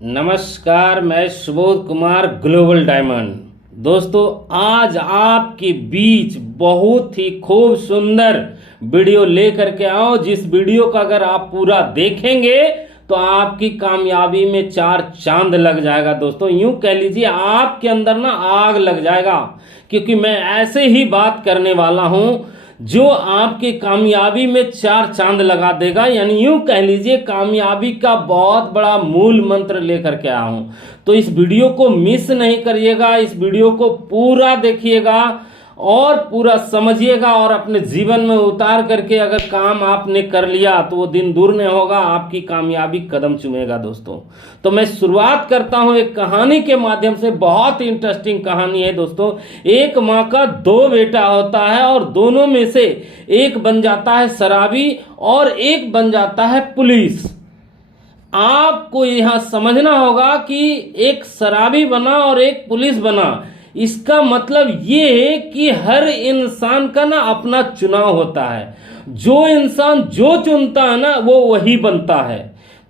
नमस्कार, मैं Subodh Kumar global diamond. दोस्तों, आज आपके बीच बहुत ही खूब सुंदर वीडियो लेकर के आओ, जिस वीडियो का अगर आप पूरा देखेंगे तो आपकी कामयाबी में चार चांद लग जाएगा। दोस्तों, यूं कह लीजिए आपके अंदर ना आग लग जाएगा, क्योंकि मैं ऐसे ही बात करने वाला हूं जो आपकी कामयाबी में चार चांद लगा देगा। यानी यूं कह लीजिए कामयाबी का बहुत बड़ा मूल मंत्र लेकर के आया हूं। तो इस वीडियो को मिस नहीं करिएगा, इस वीडियो को पूरा देखिएगा और पूरा समझिएगा, और अपने जीवन में उतार करके अगर काम आपने कर लिया तो वो दिन दूर नहीं होगा, आपकी कामयाबी कदम चूमेगा। दोस्तों, तो मैं शुरुआत करता हूं एक कहानी के माध्यम से। बहुत इंटरेस्टिंग कहानी है दोस्तों। एक माँ का दो बेटा होता है और दोनों में से एक बन जाता है शराबी और एक बन जाता है पुलिस। आपको यहां समझना होगा कि एक शराबी बना और एक पुलिस बना, इसका मतलब ये है कि हर इंसान का ना अपना चुनाव होता है। जो इंसान जो चुनता है ना वो वही बनता है।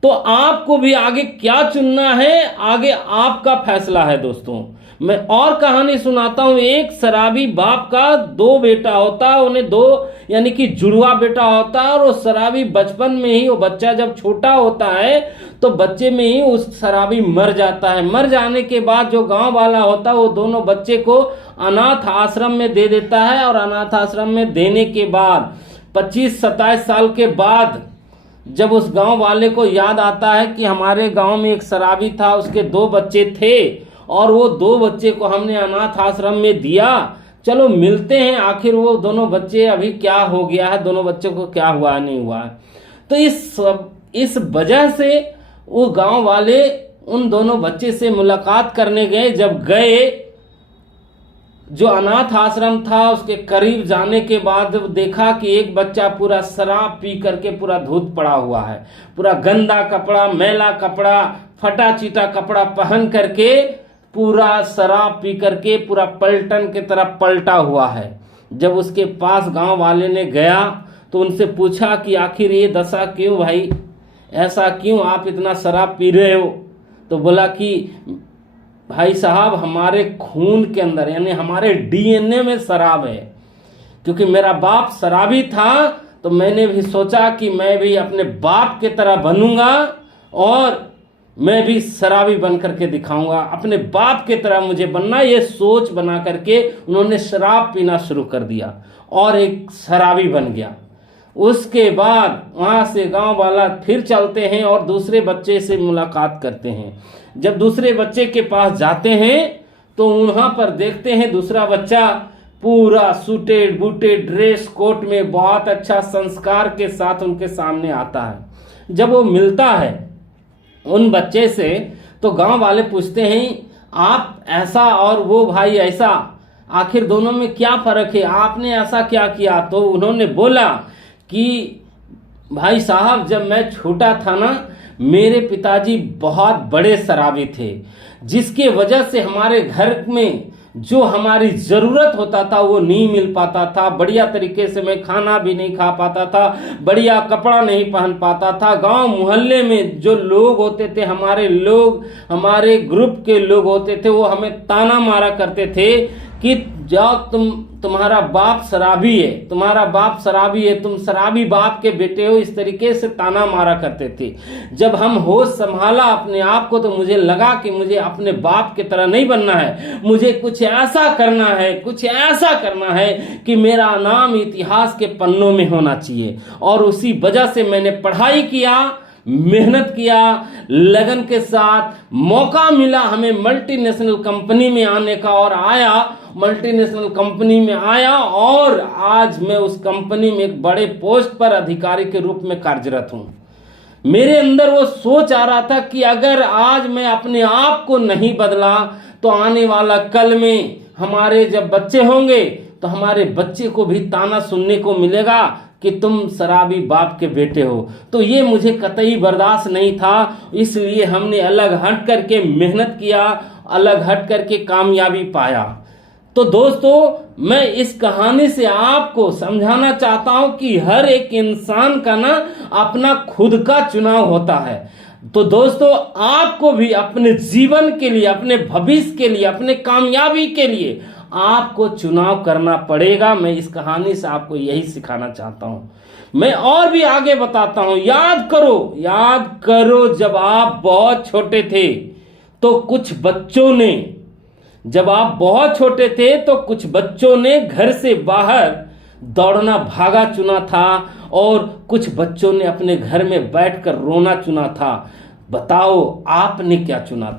तो आपको भी आगे क्या चुनना है, आगे आपका फैसला है। दोस्तों, मैं और कहानी सुनाता हूं। एक शराबी बाप का दो बेटा होता है, उन्हें दो यानी कि जुड़वा बेटा होता है, और वो शराबी बचपन में ही, वो बच्चा जब छोटा होता है तो बच्चे में ही उस शराबी मर जाता है। मर जाने के बाद जो गांव वाला होता है वो दोनों बच्चे को अनाथ आश्रम में दे देता है, और अनाथ आश्रम में देने के बाद 25-27 साल के बाद जब उस गांव वाले को याद आता है कि हमारे गांव में एक शराबी था, उसके दो बच्चे थे और वो दो बच्चे को हमने अनाथ आश्रम में दिया, चलो मिलते हैं, आखिर वो दोनों बच्चे अभी क्या हो गया है, दोनों बच्चों को क्या हुआ नहीं हुआ है। तो इस वजह से वो गांव वाले उन दोनों बच्चे से मुलाकात करने गए। जब गए, जो अनाथ आश्रम था उसके करीब जाने के बाद देखा कि एक बच्चा पूरा शराब पी करके पूरा धूत पड़ा हुआ है, पूरा गंदा कपड़ा, मैला कपड़ा, फटा चीटा कपड़ा पहन करके पूरा शराब पी करके पूरा पलटन की तरह पलटा हुआ है। जब उसके पास गांव वाले ने गया तो उनसे पूछा कि आखिर ये दशा क्यों भाई, ऐसा क्यों, आप इतना शराब पी रहे हो? तो बोला कि भाई साहब, हमारे खून के अंदर यानी हमारे डीएनए में शराब है। क्योंकि मेरा बाप शराबी था तो मैंने भी सोचा कि मैं भी अपने बाप की तरह बनूंगा और मैं भी शराबी बन करके दिखाऊंगा, अपने बाप की तरह मुझे बनना। ये सोच बना करके उन्होंने शराब पीना शुरू कर दिया और एक शराबी बन गया। उसके बाद वहां से गांव वाला फिर चलते हैं और दूसरे बच्चे से मुलाकात करते हैं। जब दूसरे बच्चे के पास जाते हैं तो वहां पर देखते हैं दूसरा बच्चा पूरा सूटेड बूटेड ड्रेस कोट में बहुत अच्छा संस्कार के साथ उनके सामने आता है। जब वो मिलता है उन बच्चे से तो गांव वाले पूछते हैं, आप ऐसा और वो भाई ऐसा, आखिर दोनों में क्या फर्क है, आपने ऐसा क्या किया? तो उन्होंने बोला कि भाई साहब, जब मैं छोटा था ना, मेरे पिताजी बहुत बड़े शराबी थे, जिसके वजह से हमारे घर में जो हमारी ज़रूरत होता था वो नहीं मिल पाता था। बढ़िया तरीके से मैं खाना भी नहीं खा पाता था, बढ़िया कपड़ा नहीं पहन पाता था। गांव मोहल्ले में जो लोग होते थे, हमारे लोग, हमारे ग्रुप के लोग होते थे, वो हमें ताना मारा करते थे कि जाओ तुम्हारा बाप शराबी है, तुम्हारा बाप शराबी है, तुम शराबी बाप के बेटे हो, इस तरीके से ताना मारा करते थे। जब हम होश संभाला अपने आप को तो मुझे लगा कि मुझे अपने बाप की तरह नहीं बनना है, मुझे कुछ ऐसा करना है, कुछ ऐसा करना है कि मेरा नाम इतिहास के पन्नों में होना चाहिए। और उसी वजह से मैंने पढ़ाई किया, मेहनत किया, लगन के साथ। मौका मिला हमें मल्टीनेशनल कंपनी में आने का और आया, मल्टीनेशनल कंपनी में आया और आज मैं उस कंपनी में एक बड़े पोस्ट पर अधिकारी के रूप में कार्यरत हूं। मेरे अंदर वो सोच आ रहा था कि अगर आज मैं अपने आप को नहीं बदला तो आने वाला कल में हमारे जब बच्चे होंगे तो हमारे बच्चे को भी ताना सुनने को मिलेगा कि तुम शराबी बाप के बेटे हो। तो ये मुझे कतई बर्दाश्त नहीं था, इसलिए हमने अलग हट करके मेहनत किया, अलग हट करके कामयाबी पाया। तो दोस्तों, मैं इस कहानी से आपको समझाना चाहता हूं कि हर एक इंसान का ना अपना खुद का चुनाव होता है। तो दोस्तों आपको भी अपने जीवन के लिए, अपने भविष्य के लिए, अपने कामयाबी के लिए आपको चुनाव करना पड़ेगा। मैं इस कहानी से आपको यही सिखाना चाहता हूं। मैं और भी आगे बताता हूं। याद करो जब आप बहुत छोटे थे तो कुछ बच्चों ने, कुछ बच्चों ने घर से बाहर दौड़ना भागा चुना था और कुछ बच्चों ने अपने घर में बैठकर रोना चुना था। बताओ आपने क्या चुना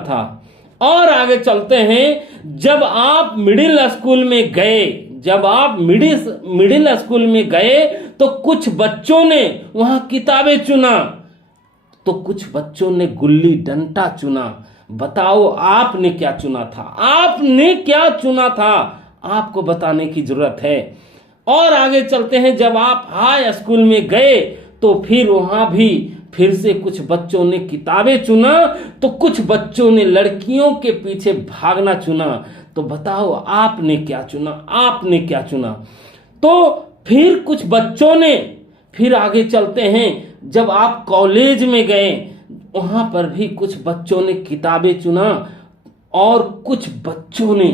था? और आगे चलते हैं। जब आप मिडिल स्कूल में गए तो कुछ बच्चों ने वहां किताबें चुना, तो कुछ बच्चों ने गुल्ली डंडा चुना। बताओ आपने क्या चुना था? आपको बताने की जरूरत है। और आगे चलते हैं। जब आप हाई स्कूल में गए तो फिर वहां भी फिर से कुछ बच्चों ने किताबें चुना, तो कुछ बच्चों ने लड़कियों के पीछे भागना चुना। तो बताओ आपने क्या चुना? तो फिर कुछ बच्चों ने, फिर आगे चलते हैं। जब आप कॉलेज में गए वहां पर भी कुछ बच्चों ने किताबें चुना और कुछ बच्चों ने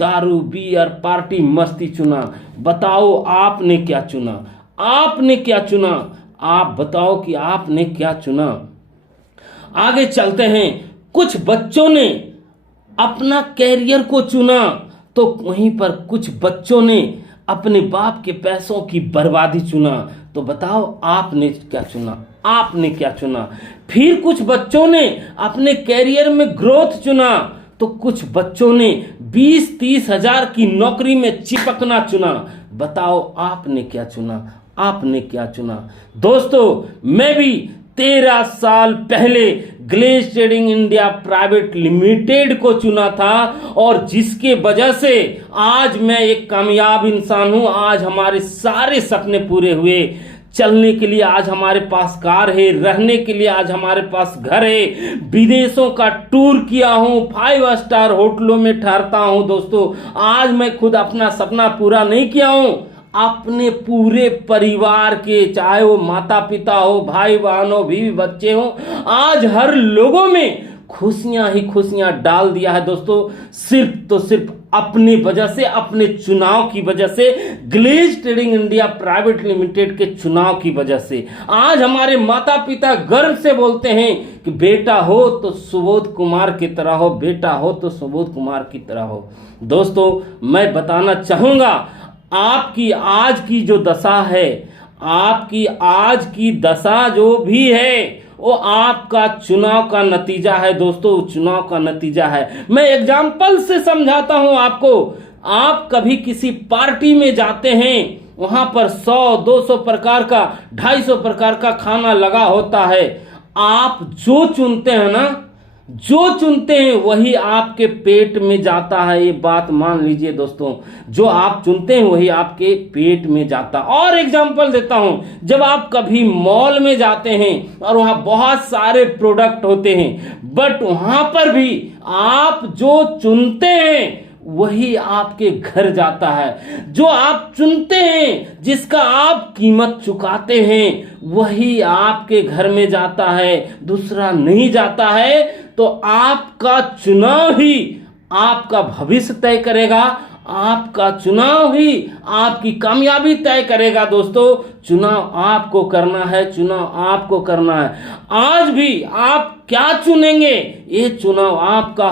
दारू, बियर, पार्टी, मस्ती चुना। बताओ आपने क्या चुना? आप बताओ कि आपने क्या चुना? आगे चलते हैं। कुछ बच्चों ने अपना कैरियर को चुना, तो वहीं पर कुछ बच्चों ने अपने बाप के पैसों की बर्बादी चुना। तो बताओ आपने क्या चुना? फिर कुछ बच्चों ने अपने कैरियर में ग्रोथ चुना, तो कुछ बच्चों ने 20-30 हजार की नौकरी में चिपकना चुना। बताओ आपने क्या चुना? दोस्तों मैं भी 13 साल पहले Glaze Trading India Private Limited को चुना था और जिसके वजह से आज मैं एक कामयाब इंसान हूं। आज हमारे सारे सपने पूरे हुए। चलने के लिए आज हमारे पास कार है, रहने के लिए आज हमारे पास घर है, विदेशों का टूर किया हूं, 5 स्टार होटलों में ठहरता हूं। दोस्तों आज मैं खुद अपना सपना पूरा नहीं किया हूं, अपने पूरे परिवार के, चाहे वो माता पिता हो, भाई बहन हो, बीवी बच्चे हो, आज हर लोगों में खुशियां ही खुशियां डाल दिया है। दोस्तों सिर्फ अपनी वजह से, अपने चुनाव की वजह से, Glaze Trading India Private Limited के चुनाव की वजह से आज हमारे माता पिता गर्व से बोलते हैं कि बेटा हो तो सुबोध कुमार की तरह हो, बेटा हो तो सुबोध कुमार की तरह हो। दोस्तों मैं बताना चाहूंगा, आपकी आज की जो दशा है, आपकी आज की दशा जो भी है वो आपका चुनाव का नतीजा है। दोस्तों चुनाव का नतीजा है। मैं एग्जाम्पल से समझाता हूं आपको। आप कभी किसी पार्टी में जाते हैं, वहां पर 100-200 प्रकार का, 250 प्रकार का खाना लगा होता है। आप जो चुनते हैं वही आपके पेट में जाता है। ये बात मान लीजिए दोस्तों, जो आप चुनते हैं वही आपके पेट में जाता है। और एग्जांपल देता हूं, जब आप कभी मॉल में जाते हैं और वहां बहुत सारे प्रोडक्ट होते हैं, बट वहां पर भी आप जो चुनते हैं वही आपके घर जाता है। जो आप चुनते हैं, जिसका आप कीमत चुकाते हैं, वही आपके घर में जाता है, दूसरा नहीं जाता है। तो आपका चुनाव ही आपका भविष्य तय करेगा, आपका चुनाव ही आपकी कामयाबी तय करेगा। दोस्तों चुनाव आपको करना है। आज भी आप क्या चुनेंगे, ये चुनाव आपका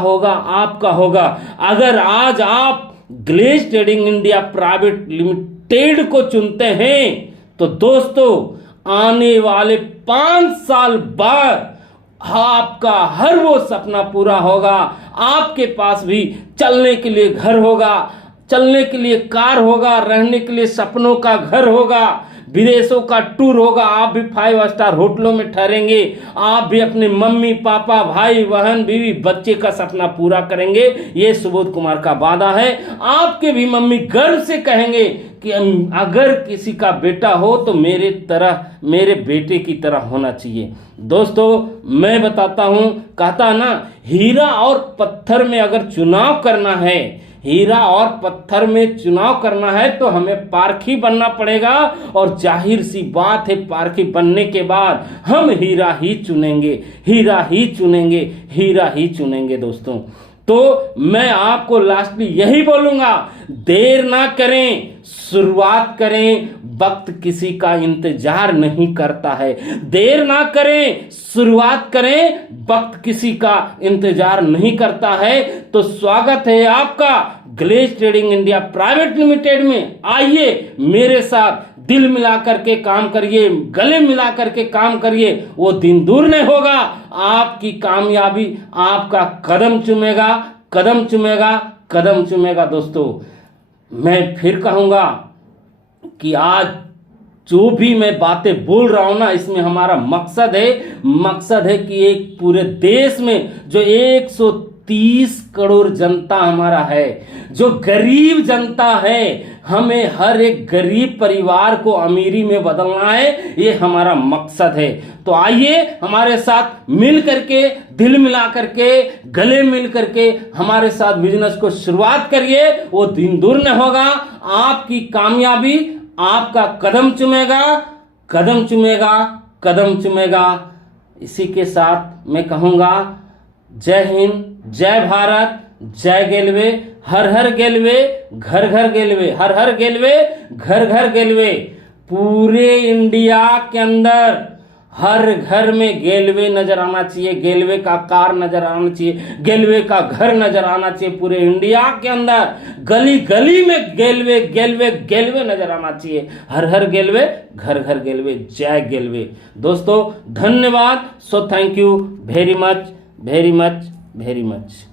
होगा। अगर आज आप Glaze Trading India Private Limited को चुनते हैं तो दोस्तों आने वाले 5 साल बाद आपका हर वो सपना पूरा होगा। आपके पास भी चलने के लिए घर होगा, चलने के लिए कार होगा, रहने के लिए सपनों का घर होगा, विदेशों का टूर होगा। आप भी 5 स्टार होटलों में ठहरेंगे। आप भी अपने मम्मी पापा, भाई बहन, बीवी बच्चे का सपना पूरा करेंगे। ये सुबोध कुमार का वादा है। आपके भी मम्मी गर्व से कहेंगे कि अगर किसी का बेटा हो तो मेरे बेटे की तरह होना चाहिए। दोस्तों मैं बताता हूं, कहता ना, हीरा और पत्थर में अगर चुनाव करना है, हीरा और पत्थर में चुनाव करना है तो हमें पारखी बनना पड़ेगा, और जाहिर सी बात है पारखी बनने के बाद हम हीरा ही चुनेंगे, हीरा ही चुनेंगे, हीरा ही चुनेंगे दोस्तों। तो मैं आपको लास्टली यही बोलूंगा, देर ना करें, शुरुआत करें, वक्त किसी का इंतजार नहीं करता है। देर ना करें, शुरुआत करें, वक्त किसी का इंतजार नहीं करता है। तो स्वागत है आपका Glaze Trading India Private Limited में। आइए मेरे साथ दिल मिला करके काम करिए, गले मिला करके काम करिए, वो दिन दूर नहीं होगा, आपकी कामयाबी आपका कदम चूमेगा, कदम चूमेगा, कदम चूमेगा। दोस्तों मैं फिर कहूंगा कि आज जो भी मैं बातें बोल रहा हूं ना, इसमें हमारा मकसद है कि एक पूरे देश में जो 130 करोड़ जनता हमारा है, जो गरीब जनता है, हमें हर एक गरीब परिवार को अमीरी में बदलना है, ये हमारा मकसद है। तो आइए हमारे साथ मिल करके, दिल मिला करके, गले मिल करके हमारे साथ बिजनेस को शुरुआत करिए, वो दिन दूर न होगा, आपकी कामयाबी आपका कदम चूमेगा, कदम चूमेगा, कदम चूमेगा। इसी के साथ मैं कहूंगा जय हिंद, जय भारत, जय गेलवे, हर हर गेलवे, घर घर गेलवे, हर हर गेलवे, घर घर गेलवे। पूरे इंडिया के अंदर हर घर में गेलवे नजर आना चाहिए, गेलवे का कार नजर आना चाहिए, गेलवे का घर नजर आना चाहिए। पूरे इंडिया के अंदर गली गली में गेलवे गेलवे गेलवे नजर आना चाहिए। हर हर गेलवे, घर घर गेलवे, जय गेलवे। दोस्तों धन्यवाद। So thank you very much, very much, very much.